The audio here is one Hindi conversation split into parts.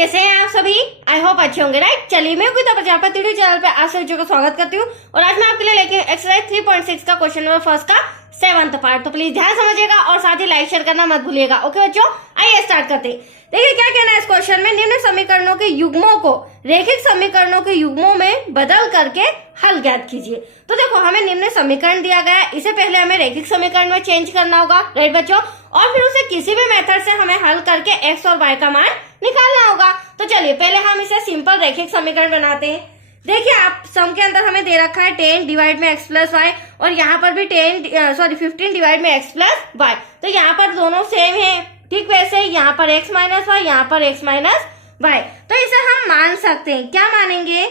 कैसे हैं आप सभी? आई होप अच्छे होंगे, राइट। चलिए मैं कोई प्रजापति यूट्यूब चैनल पे आप सभी का स्वागत करती हूँ और आज मैं आपके लिए लेके एक्सरसाइज 3.6 का क्वेश्चन नंबर फर्स्ट का 7th पार्ट। तो प्लीज ध्यान समझिएगा और साथ ही लाइक शेयर करना मत भूलिएगा। ओके बच्चों, आइए स्टार्ट करते हैं। देखिए क्या कहना है इस क्वेश्चन में, निम्न समीकरणों के युग्मों को रेखिक समीकरणों के युग्मों में बदल करके हल ज्ञात कीजिए। तो देखो हमें निम्न समीकरण दिया गया है, इसे पहले हमें रेखिक समीकरण में चेंज करना होगा, राइट बच्चों, और फिर उसे किसी भी मेथड से हमें हल करके एक्स और वाई का मान निकालना होगा। तो चलिए पहले हम इसे सिंपल रेखिक समीकरण बनाते हैं। देखिए आप सम के अंदर हमें दे रखा है 10 डिवाइड में एक्स प्लस वाई और यहाँ पर भी 15 डिवाइड में एक्स प्लस वाई। तो यहाँ पर दोनों सेम है, ठीक वैसे यहाँ पर एक्स माइनस वाई, यहाँ पर एक्स माइनस वाई। तो इसे हम मान सकते हैं, क्या मानेंगे?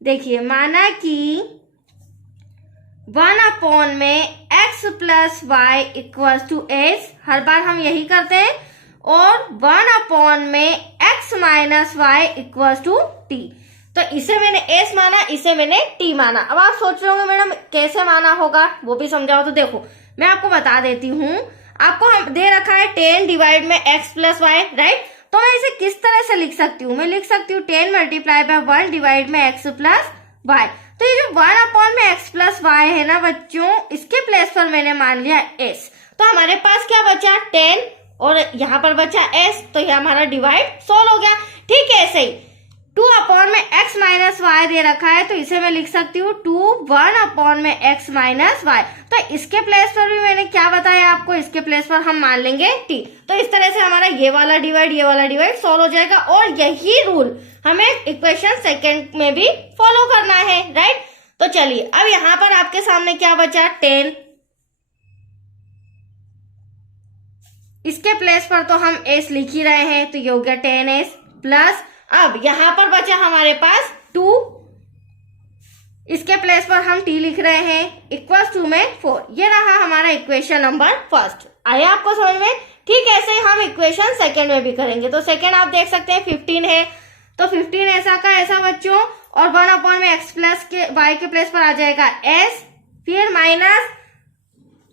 देखिए माना कि 1 में x plus y equal to s, हर बार हम यही करते हैं, और 1 में x minus y equal to t. तो इसे मैंने एस माना, इसे मैंने टी माना। अब आप सोच रहे होंगे मैडम कैसे माना होगा, वो भी समझाओ। तो देखो मैं आपको बता देती हूँ। आपको हम दे रखा है 10 डिवाइड में एक्स प्लस वाई, राइट। तो मैं इसे किस तरह से लिख सकती हूँ? मैं लिख सकती हूँ 10 मल्टीप्लाई बाय 1 डिवाइड में एक्स प्लस वाई। तो ये जो 1 में एक्स प्लस वाई है ना बच्चों, इसके प्लेस पर मैंने मान लिया एस। तो हमारे पास क्या बचा? 10 और यहाँ पर बचा एस, तो ये हमारा डिवाइड सोल्व हो गया। ठीक है, ऐसे ही 2 में एक्स माइनस वाई दे रखा है, तो इसे मैं लिख सकती हूँ 1 में एक्स माइनस वाई। तो इसके प्लेस पर भी मैंने क्या बताया आपको, इसके प्लेस पर हम मान लेंगे टी। तो इस तरह से हमारा ये वाला डिवाइड सोल्व हो जाएगा और यही रूल हमें इक्वेशन सेकंड में भी फॉलो करना है, राइट। तो चलिए अब यहाँ पर आपके सामने क्या बचा? 10। इसके प्लेस पर तो हम एस लिख ही रहे हैं, तो ये हो गया 10s प्लस, अब यहां पर बचा हमारे पास 2, इसके प्लेस पर हम टी लिख रहे हैं, इक्वल्स टू में 4। ये रहा हमारा इक्वेशन नंबर फर्स्ट। आया आपको समझ में? ठीक, ऐसे ही हम इक्वेशन सेकंड में भी करेंगे। तो सेकंड आप देख सकते हैं 15 है, तो 15 ऐसा का ऐसा बच्चों, और 1 में एक्स प्लस के वाई के प्लेस पर आ जाएगा एस, फिर माइनस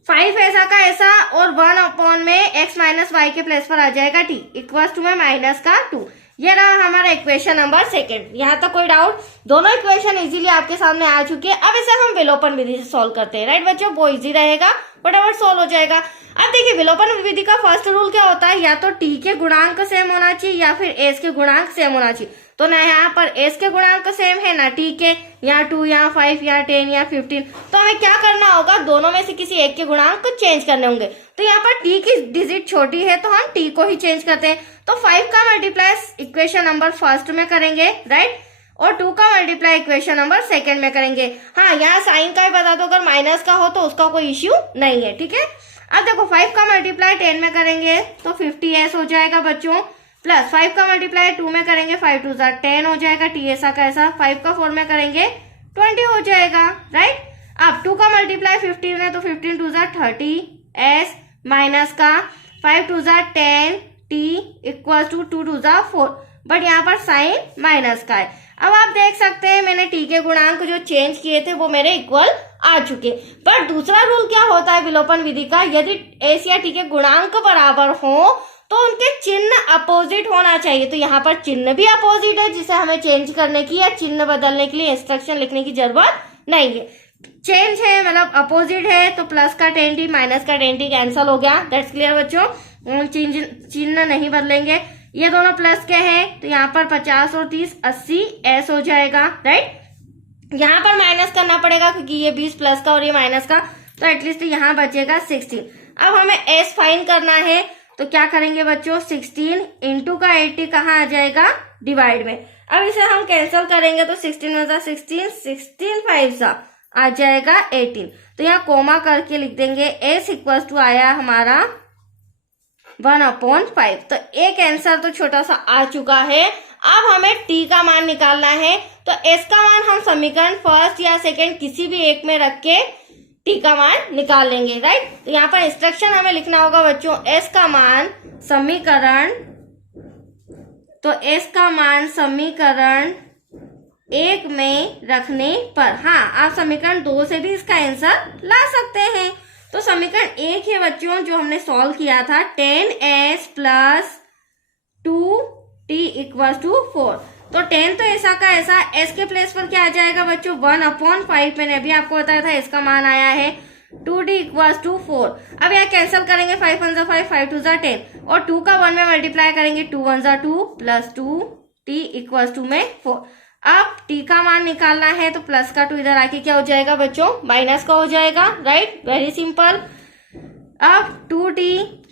5 ऐसा का ऐसा, और 1 में एक्स माइनस वाई के प्लेस पर आ जाएगा टी, इक्वल्स टू में माइनस का 2। ये रहा हमारा इक्वेशन नंबर सेकंड। यहाँ तक कोई डाउट? दोनों इक्वेशन इजीली आपके सामने आ चुकी है। अब इसे हम विलोपन विधि से सॉल्व करते हैं, राइट बच्चों। वो इजी रहेगा, फटाफट सॉल्व हो जाएगा। अब देखिए विलोपन विधि का फर्स्ट रूल क्या होता है, या तो टी के गुणांक सेम होना चाहिए या फिर एस के गुणांक सेम होना चाहिए। तो ना यहाँ पर एस के गुणांक सेम है ना टी के, यहाँ 2, यहाँ 5, यहाँ 10, यहाँ 15। तो हमें क्या करना होगा? दोनों में से किसी एक के गुणांक को चेंज करने होंगे। तो यहाँ पर टी की डिजिट छोटी है तो हम टी को ही चेंज करते हैं। तो 5 का मल्टीप्लाई इक्वेशन नंबर फर्स्ट में करेंगे, राइट, और 2 का मल्टीप्लाई इक्वेशन नंबर सेकंड में करेंगे। हाँ, यहाँ साइन का ही बता दो, अगर माइनस का हो तो उसका कोई इश्यू नहीं है, ठीक है। अब देखो 5 का मल्टीप्लाई 10 में करेंगे तो 50s हो जाएगा बच्चों, प्लस 5 का मल्टीप्लाई 2 में करेंगे 5 2 10 हो जाएगा, टी ऐसा का ऐसा। 5 का 4 में करेंगे 20 हो जाएगा, राइट। अब 2 का मल्टीप्लाई 15 में, तो 15 2 30 एस माइनस का 5 2 10 टी इक्वल टू 2 2 4, बट यहाँ पर साइन माइनस का है। अब आप देख सकते हैं मैंने टी के गुणांक जो चेंज किए थे वो मेरे इक्वल आ चुके। पर दूसरा रूल क्या होता है विलोपन विधि का, यदि एस या टी के गुणांक बराबर हो तो उनके चिन्ह अपोजिट होना चाहिए। तो यहाँ पर चिन्ह भी अपोजिट है, जिसे हमें चेंज करने की या चिन्ह बदलने के लिए इंस्ट्रक्शन लिखने की जरूरत नहीं है। चेंज है मतलब अपोजिट है, तो प्लस का 10t माइनस का 10t कैंसल हो गया। दैट्स क्लियर बच्चों, चिन्ह नहीं बदलेंगे। ये दोनों प्लस के हैं, तो यहाँ पर 50 और 30 80 एस हो जाएगा, राइट। यहाँ पर माइनस करना पड़ेगा क्योंकि ये 20 प्लस का और ये माइनस का, तो एटलीस्ट यहाँ बचेगा 16। अब हमें एस फाइंड करना है, तो क्या करेंगे बच्चों? 16 इंटू का 80 कहाँ आ जाएगा? डिवाइड में। अब इसे हम कैंसिल करेंगे तो 16 में 16, 16 5 सा आ जाएगा 18। तो यहाँ कोमा करके लिख देंगे एस इक्वल टू आया हमारा 1/5। तो एक आंसर तो छोटा सा आ चुका है। अब हमें टी का मान निकालना है, तो एस का मान हम समीकरण फर्स्ट या सेकंड किसी भी एक में रख के टी का मान निकाल लेंगे, राइट। तो यहाँ पर इंस्ट्रक्शन हमें लिखना होगा बच्चों, एस का मान समीकरण, तो एस का मान समीकरण 1 में रखने पर, हाँ आप समीकरण 2 से भी इसका आंसर ला सकते हैं। तो समीकरण 1 है बच्चों जो हमने सॉल्व किया था, 10s plus 2 T equal to 4। तो 10 तो ऐसा का ऐसा, एस के प्लेस पर क्या आ जाएगा बच्चों 1/5। मैंने अभी आपको बताया था इसका मान आया है 2t इक्वल टू 4। अब यहाँ कैंसिल करेंगे 5 1 जा 5 5 2 जा 10 और 2 का 1 में मल्टीप्लाई करेंगे 2 1 जा 2 प्लस 2t इक्वल टू में 4। अब t का मान निकालना है तो प्लस का 2 इधर आके क्या हो जाएगा बच्चों माइनस का हो जाएगा, राइट, वेरी सिंपल। अब 2t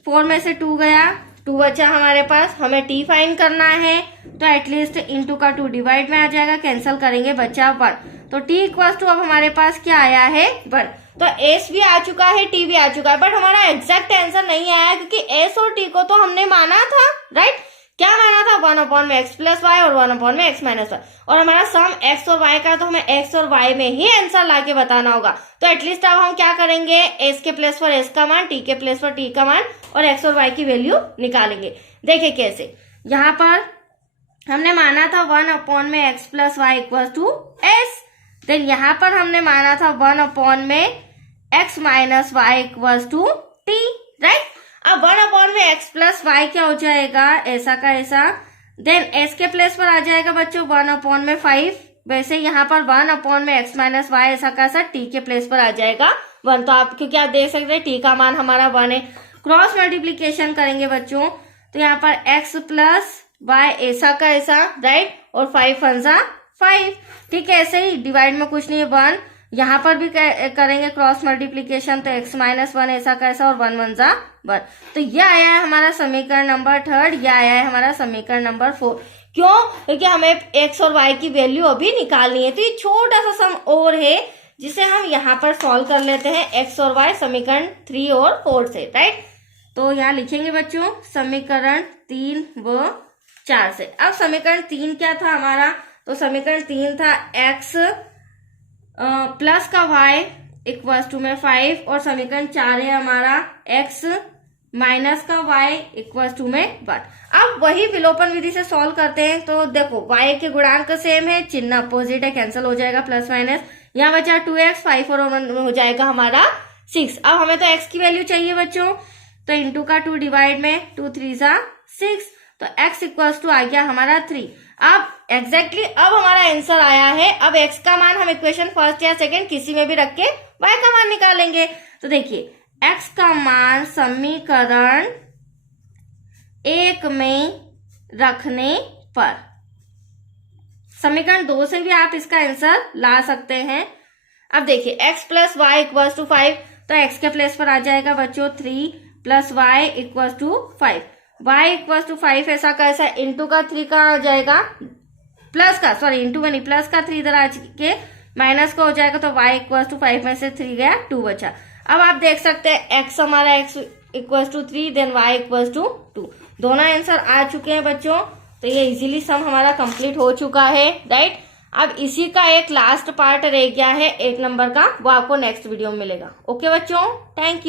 4 में से 2 गया, 2 बचा हमारे पास, हमें t फाइंड करना है तो एटलीस्ट इंटू का 2 डिवाइड में आ जाएगा, कैंसिल करेंगे बचा 1। तो t इक्वल टू अब हमारे पास क्या आया है 1। तो s भी आ चुका है, t भी आ चुका है, बट हमारा एग्जैक्ट आंसर नहीं आया क्योंकि s और t को तो हमने माना था, राइट, क्या माना था 1/x प्लस वाई और 1/x माइनस वाई, और हमारा सम x और y का, तो हमें x और y में ही आंसर लाके बताना होगा। तो एटलीस्ट अब हम क्या करेंगे s के प्लेस पर s का मान, t के प्लेस पर t का मान और x और y की वैल्यू निकालेंगे। देखिए कैसे, यहाँ पर हमने माना था 1/x plus y equal to s, then यहाँ पर हमने माना था 1/x minus y equal to t, right. अब 1/x प्लस वाई क्या हो जाएगा ऐसा का ऐसा, देन s के प्लेस पर आ जाएगा बच्चों 1/5, वैसे यहाँ पर 1/x माइनस वाई ऐसा का ऐसा t के प्लेस पर आ जाएगा 1। तो आप क्योंकि आप देख सकते हैं t का मान हमारा 1 है, क्रॉस मल्टीप्लीकेशन करेंगे बच्चों तो यहाँ पर x प्लस वाई ऐसा का ऐसा, राइट, और 5 1 जा 5, ठीक है। ऐसे ही डिवाइड में कुछ नहीं है 1, यहाँ पर भी करेंगे क्रॉस मल्टीप्लीकेशन तो x माइनस 1 ऐसा कैसा और 1 1 जा 1। तो ये आया है हमारा समीकरण नंबर 3, ये आया है हमारा समीकरण नंबर 4। क्यों? क्योंकि हमें x और y की वैल्यू अभी निकालनी है। तो ये छोटा सा सम और है जिसे हम यहाँ पर सॉल्व कर लेते हैं x और y समीकरण 3 और 4 से, राइट। तो यहाँ लिखेंगे बच्चों समीकरण 3 व 4 से। अब समीकरण 3 क्या था हमारा, तो समीकरण 3 था x प्लस का y इक्वल टू में 5 और समीकरण 4 है हमारा x माइनस का y इक्वल टू में 1। अब वही विलोपन विधि से सॉल्व करते हैं। तो देखो y के गुणांक सेम है, चिन्ह अपोजिट है, कैंसिल हो जाएगा प्लस माइनस, यहाँ बचा 2x, 5 और 1 हो जाएगा हमारा 6। अब हमें तो x की वैल्यू चाहिए बच्चों, तो इंटू का 2 डिवाइड में 2 3 जा 6, तो x इक्वल टू आ गया हमारा 3। अब एग्जैक्टली अब हमारा आंसर आया है। अब x का मान हम इक्वेशन फर्स्ट या सेकंड किसी में भी रख के y का मान निकालेंगे। तो देखिए x का मान समीकरण 1 में रखने पर, समीकरण 2 से भी आप इसका आंसर ला सकते हैं। अब देखिए x plus y equal to 5, तो x के प्लेस पर आ जाएगा बच्चों 3 plus y equal to 5, y equal to 5 ऐसा का ऐसा, इंटू का 3 का आ जाएगा प्लस का, सॉरी इंटू में नहीं, प्लस का 3 इधर आ के माइनस का हो जाएगा, तो y इक्वल टू 5 में से 3 गया 2 बचा। अब आप देख सकते हैं x हमारा x equal to 3 then y equal to 2, दोनों आंसर आ चुके हैं बच्चों। तो ये इजीली सम हमारा कंप्लीट हो चुका है, राइट। अब इसी का एक लास्ट पार्ट रह गया है 8 नंबर का, वो आपको नेक्स्ट वीडियो में मिलेगा। ओके बच्चों, थैंक यू।